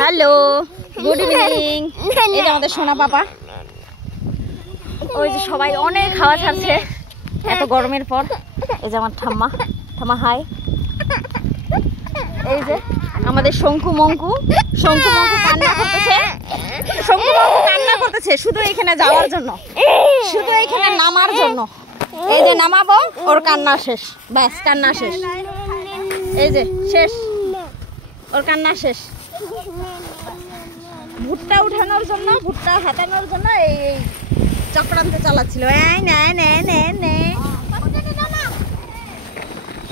Hello, good evening. এই যে আমাদের সোনা পাপা। ওই যে সবাই অনেক হাওয়া ছাড়ছে এত গরমের পর। এই যে আমার ঠাম্মা, ঠাম্মা হাই। এই যে আমাদের শঙ্কু মঙ্কু, শঙ্কু মঙ্কু কান্না করতেছে, শঙ্কু মঙ্কু কান্না করতেছে শুধু এখানে যাওয়ার জন্য, শুধু এখানে নামার জন্য। এই যে নামাবো, ওর কান্না শেষ, ব্যাস কান্না শেষ। এই যে শেষ, ওর কান্না শেষ। ভুট্টা উঠানোর জন্য, ভুট্টা হাতানোর জন্য এই চক্রান্ত চালাচ্ছিল।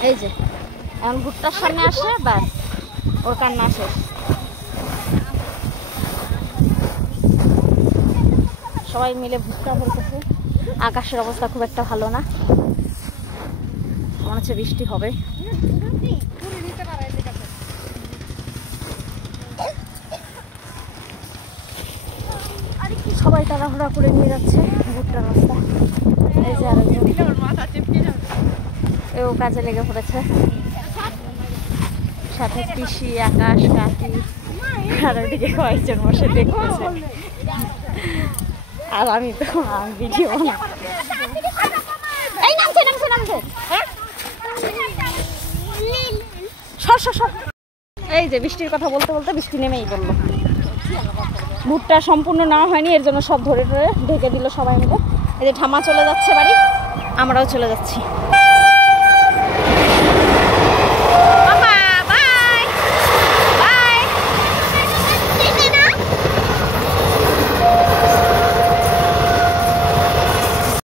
এই যে এখন ভুট্টার সামনে আসে, ব্যাস ওর কান্না শেষ। সবাই মিলে ভুট্টা ফেলতেছে। আকাশের অবস্থা খুব একটা ভালো না, মনে হচ্ছে বৃষ্টি হবে। সবাই তাড়াহুড়া করে নিয়ে যাচ্ছে ভুট্টার রাস্তা। এই যে এও কাজে লেগে পড়েছে, সাথে পিসি, আকাশ, কাকি, আর ওইদিকে কয়েকজন বসে দেখতেছে। আর আমি তো ভিডিও এই যে বৃষ্টির কথা বলতে বলতে বৃষ্টি নেমেই পড়লো। ভুট্টা সম্পূর্ণ না হয়নি, এর জন্য সব ধরে ধরে ঢেকে দিল সবাই মিলে। এই যে ঠাম্মা চলে যাচ্ছে বাড়ি, আমরাও চলে যাচ্ছি।